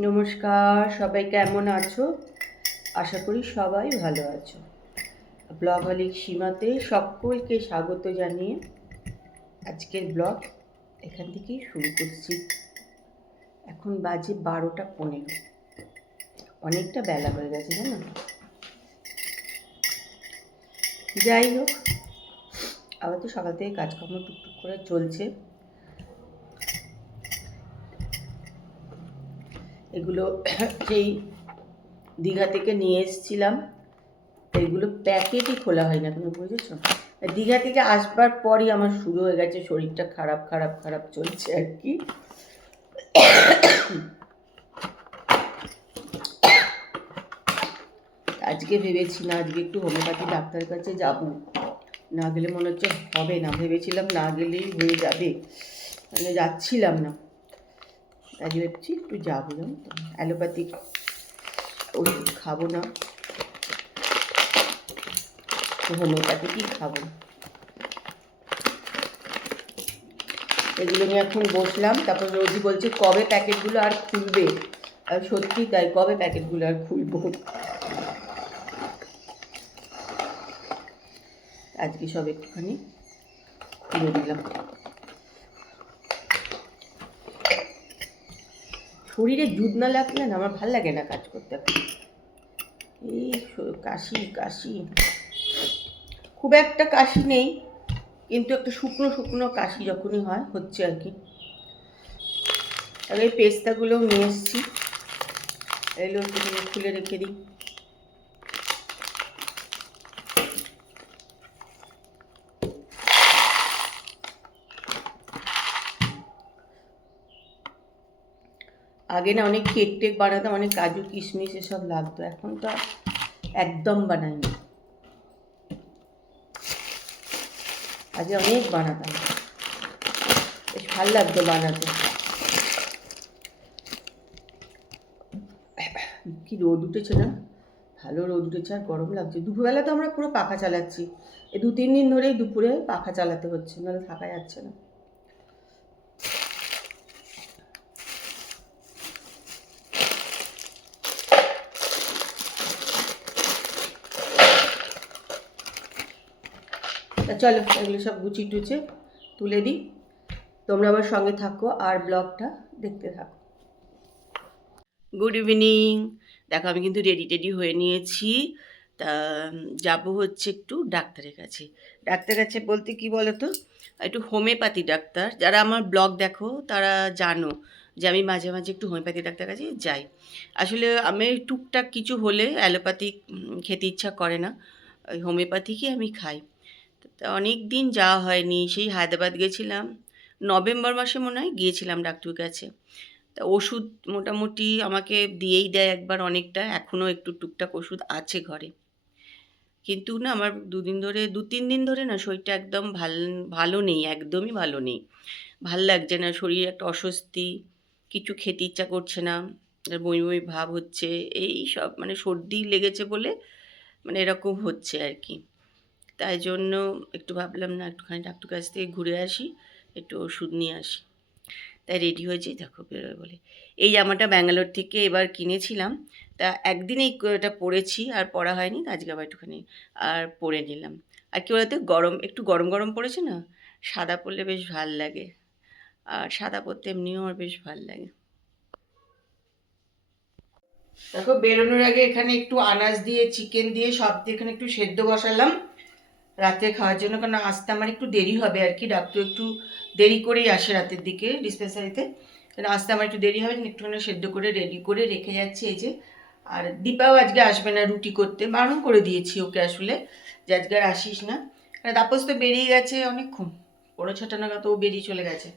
নমস্কার, সবাই কেমন আছো? আশা করি সবাই ভালো আছো। ব্লগহলিক সীমাতে সকলকে স্বাগত জানিয়ে আজকের ব্লগ এখান থেকেই শুরু করছি। এখন বাজে 12:15, অনেকটা বেলা হয়ে গেছে জানো। যাই হোক, আবার তো সকাল থেকে কাজকর্ম টুকটুক করে চলছে। এগুলো সেই দীঘা থেকে নিয়ে এসেছিলাম, এগুলো প্যাকেটই খোলা হয় না, তুমি বুঝেছো? দীঘা থেকে আসবার পরই আমার শুরু হয়ে গেছে শরীরটা খারাপ খারাপ খারাপ চলছে আর কি। আজকে ভেবেছি না, আজকে একটু হোমিওপ্যাথি ডাক্তারের কাছে যাব, না গেলে মনে হচ্ছে হবে না। ভেবেছিলাম না গেলেই হয়ে যাবে, মানে যাচ্ছিলাম না। আজ ভাবছি একটু যাবো, জানো তো। অ্যালোপ্যাথিক ওষুধ খাবো না, হোমিওপ্যাথিকই খাবো। এগুলো নিয়ে এখন বসলাম। তারপর রোজি বলছে কবে প্যাকেটগুলো আর খুলবে, আর সত্যি তাই, কবে প্যাকেটগুলো আর খুলবো। আজকে সব একটুখানি খুলে দিলাম। শরীরে দুধ না লাগলে না আমার ভাল লাগে না কাজ করতে। এই কাশি কাশি, খুব একটা কাশি নেই, কিন্তু একটা শুকনো শুকনো কাশি যখনই হয় হচ্ছে আর কি। তাহলে এই পেস্তাগুলোও নিয়ে এসেছি, এগুলো খুলে রেখে দিই। আগে না অনেক কেক টেক বানাতাম, অনেক কাজু কিশমিশ এসব লাগতো, এখন তো একদম বানাই না। আগে অনেক বানাতাম, বেশ ভালো লাগতো বানাতে। কি রোদ উঠেছে না, ভালো রোদ উঠেছে, আর গরম লাগছে। দুপুরবেলা তো আমরা পুরো পাখা চালাচ্ছি, এই 2-3 দিন ধরেই দুপুরে পাখা চালাতে হচ্ছে, নাহলে থাকা যাচ্ছে না। তা চলো এগুলো সব গুছিয়ে টুচে তুলে দিই, তোমরা আমার সঙ্গে থাকো আর ব্লগটা দেখতে থাকো। Good evening. দেখো আমি কিন্তু রেডি হয়ে নিয়েছি। তা যাবো হচ্ছে একটু ডাক্তারের কাছে। ডাক্তারের কাছে বলতে কি বলো তো, একটু হোমিওপ্যাথি ডাক্তার। যারা আমার ব্লগ দেখো তারা জানো যে আমি মাঝে মাঝে একটু হোমিওপ্যাথি ডাক্তার কাছে যাই। আসলে আমি টুকটাক কিছু হলে অ্যালোপ্যাথিক খেতে ইচ্ছা করে না, ওই হোমিওপ্যাথিকই আমি খাই। তা অনেক দিন যাওয়া হয়নি, সেই হায়দ্রাবাদ গেছিলাম নভেম্বর মাসে মনে হয়, গিয়েছিলাম ডাক্তারের কাছে। তা ওষুধ মোটামুটি আমাকে দিয়েই দেয় একবার অনেকটা, এখনও একটু টুকটাক ওষুধ আছে ঘরে। কিন্তু না আমার 2-3 দিন ধরে না শরীরটা একদম ভালো নেই, একদমই ভালো নেই। ভাল লাগছে না, শরীরে একটা অস্বস্তি, কিছু খেতে ইচ্ছা করছে না, বমি বমি ভাব হচ্ছে, এই সব মানে সর্দি লেগেছে বলে মানে এরকম হচ্ছে আর কি। তাই জন্য একটু ভাবলাম না একটুখানি ডাক্তার কাছ থেকে ঘুরে আসি, একটু ওষুধ নিয়ে আসি। তাই রেডি হয়েছি, দেখো বেরোয় বলে। এই জামাটা ব্যাঙ্গালোর থেকে এবার কিনেছিলাম, তা একদিনেই এটা পরেছি, আর পরা হয়নি, আজকে আবার একটুখানি আর পরে নিলাম। আর কি বলতে, একটু গরম গরম পড়েছে না, সাদা পরলে বেশ ভাল লাগে, আর সাদা পরতে এমনিও আমার বেশ ভাল লাগে। দেখো বেরোনোর আগে এখানে একটু আনাজ দিয়ে চিকেন দিয়ে সব দিয়ে এখানে একটু সেদ্ধ বসালাম রাতে খাওয়ার জন্য, কারণ আসতে আমার একটু দেরি হবে আর কি। ডাক্তার একটু দেরি করেই আসে রাতের দিকে ডিসপেন্সারিতে, কারণ আসতে আমার একটু দেরি হবে, একটুখানি সেদ্ধ করে রেডি করে রেখে যাচ্ছি এই যে। আর দীপাও আজকে আসবে না রুটি করতে, বারণ করে দিয়েছি ওকে আসলে যে আজকে আর আসিস না, কারণ তাপস তো বেরিয়ে গেছে অনেকক্ষণ, 6:30 নাগাদ ও বেরিয়ে চলে গেছে।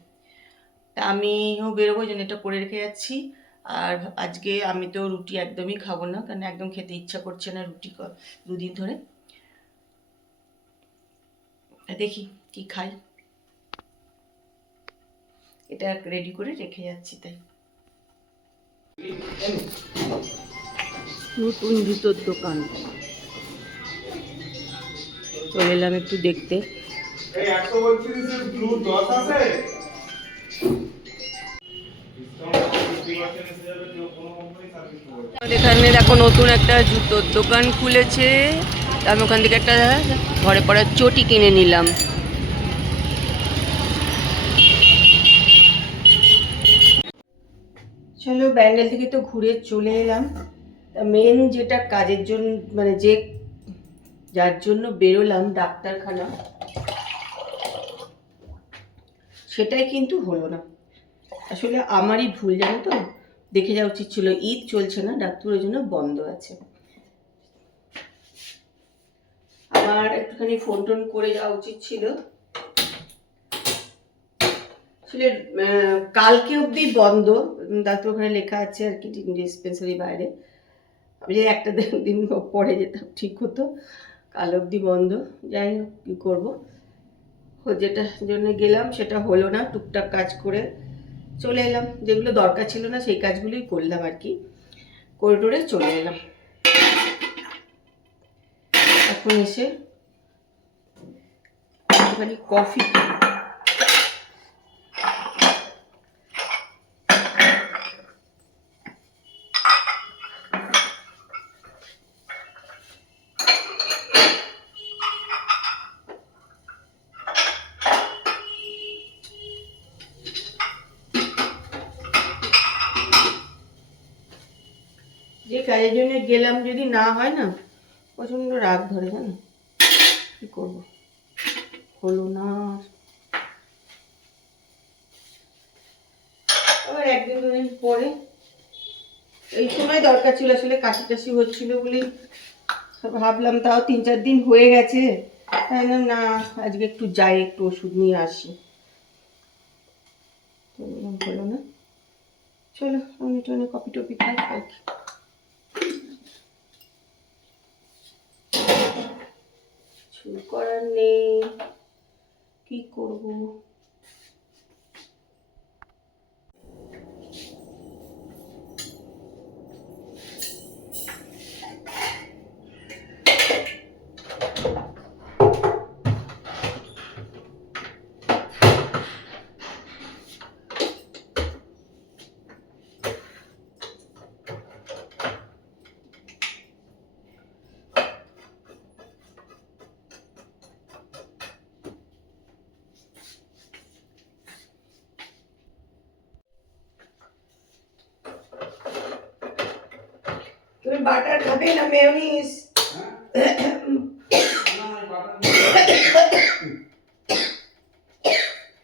তা আমিও বেরোবো, ওই জন্য এটা করে রেখে যাচ্ছি। আর আজকে আমি তো রুটি একদমই খাবো না, কারণ একদম খেতে ইচ্ছা করছে না রুটি 2 দিন ধরে। দেখি কি খাই, এটা রেডি করে রেখে যাচ্ছি। তাই নতুন জুতোর দোকান চলে এলাম একটু দেখতে। এখানে দেখো নতুন একটা জুতোর দোকান খুলেছে, আমি ওখান থেকে একটা ঘরে পড়ার চটি কিনে নিলাম। চলো ব্যান্ডেল থেকে তো ঘুরে চলে এলাম। মেন যেটা কাজের জন্য মানে যার জন্য বেরোলাম ডাক্তারখানা, সেটাই কিন্তু হলো না। আসলে আমারই ভুল, জানো তো, দেখে যাওয়া উচিত ছিল। ঈদ চলছে না, ডাক্তারের জন্য বন্ধ আছে। আমার একটুখানি ফোন টোন করে যাওয়া উচিত ছিল। আসলে কালকে অবধি বন্ধ, ডাক্তার ওখানে লেখা আছে আর কি, ডিসপেন্সারি বাইরে। আমি যে একটা দিন পরে যেতাম ঠিক হতো, কাল অবধি বন্ধ। যাই হোক, কী করবো, যেটার জন্য গেলাম সেটা হলো না। টুকটাক কাজ করে চলে এলাম, যেগুলো দরকার ছিল না সেই কাজগুলোই করলাম আর কি, করে টোরে চলে এলাম। এখন এসে একটুখানি কফি, যে কাজের জন্য গেলাম যদি না হয় না, প্রচণ্ড রাগ ধরে, জানো, কী করবো, হলো না। আবার একদিন দুদিন পরে, এই সময় দরকার ছিল, আসলে কাশি টাশি হচ্ছিল বলে ভাবলাম, তাও 3-4 দিন হয়ে গেছে, তাই না আজকে একটু যাই, একটু ওষুধ নিয়ে আসি। হলো না। চলো আমি একটু কপি টপি খাই আর কি। কিছু করার নেই, কি করবো। তুমি বাটার খাবে না মেয়োনিজ?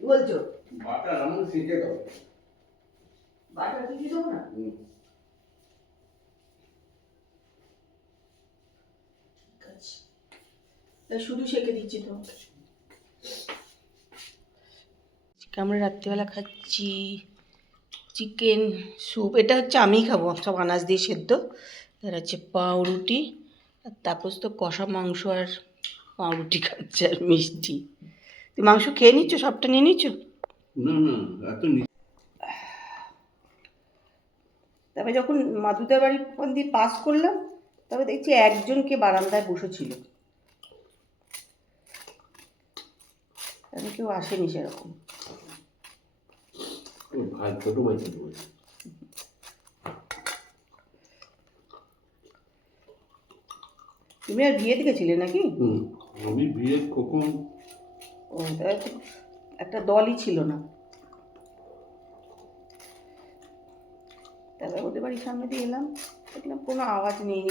বলছো বাটার আমি শিখে দাও, বাটার শিখে দাও না। শুধু সেঁকে দিচ্ছি তো। আমরা রাত্রিবেলা খাচ্ছি চিকেন স্যুপ। এটা হচ্ছে আমি খাবো, সব আনাজ দিয়ে সেদ্ধ। তার হচ্ছে পাউরুটি, আর তাপস তো কষা মাংস আর পাউরুটি খাচ্ছে আর মিষ্টি। তুই মাংস খেয়ে নিচ্ছ, সবটা নিয়ে নিচ্ছ? না না, এত তারপরে যখন মাদুদার বাড়ির দিয়ে পাস করলাম, তবে দেখছি একজনকে বারান্দায় বসেছিল, কেউ আসেনি সেরকম। ভাই ছোট ভাই ছোট ভাই। তুমি আর বিয়ে দেখেছিলে নাকি? আমি বিয়ে কখন, ও একটা দলই ছিল না। তারপরে ওদের বাড়ির সামনে দিয়ে এলাম, দেখলাম কোনো আওয়াজ নেই,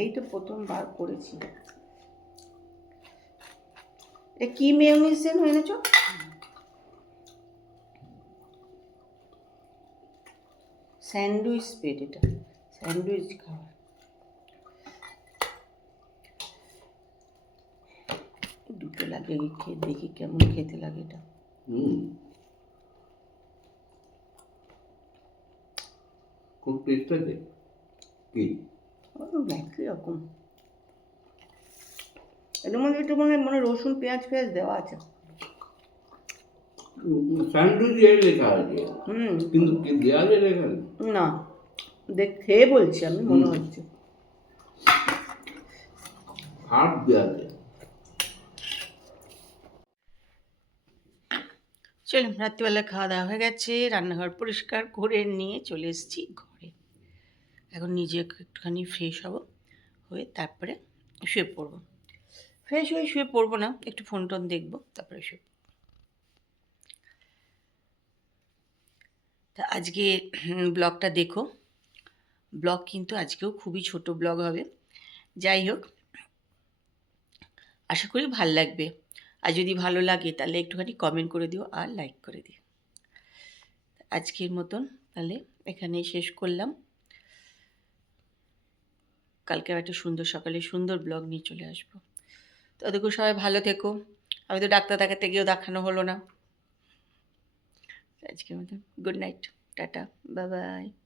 এই তো প্রথমবার করেছি। এ কি মেয়োনিজ যেন এনেছো? স্যান্ডউইচ স্প্রেড, এটা স্যান্ডউইচ খাবার। দুটো লাগে, খেয়ে দেখি কেমন খেতে লাগে এটা। খুব টেস্ট আছে কি, একই রকম। এর মধ্যে একটু মানে রসুন পেঁয়াজ ফেয়াজ দেওয়া আছে। স্যান্ডউইচ লেখা আছে, কিন্তু কি দেওয়ালে লেখা না, খেয়ে বলছি আমি, মনে হচ্ছে হার্ট দেওয়ালে। চলুন, রাত্রিবেলা খাওয়া দাওয়া হয়ে গেছে, রান্নাঘর পরিষ্কার করে নিয়ে চলে এসেছি ঘরে। এখন নিজে একটুখানি ফ্রেশ হব, হয়ে তারপরে শুয়ে পড়বো। ফ্রেশ হয়ে শুয়ে পড়বো না, একটু ফোন টোন দেখবো, তারপরে শুয়ে পড়বো। তা আজকে ব্লগটা দেখো। ব্লগ কিন্তু আজকেও খুবই ছোট ব্লগ হবে। যাই হোক, আশা করি ভাল লাগবে। আর যদি ভালো লাগে তাহলে একটুখানি কমেন্ট করে দিও আর লাইক করে দিও। আজকের মতন তাহলে এখানেই শেষ করলাম। কালকে একটা সুন্দর সকালে সুন্দর ব্লগ নিয়ে চলে আসবো। ততক্ষণ সবাই ভালো থেকো। আমি তো ডাক্তার দেখাতে গিয়েও দেখানো হলো না। আজকের মতন good night, tata, bye bye.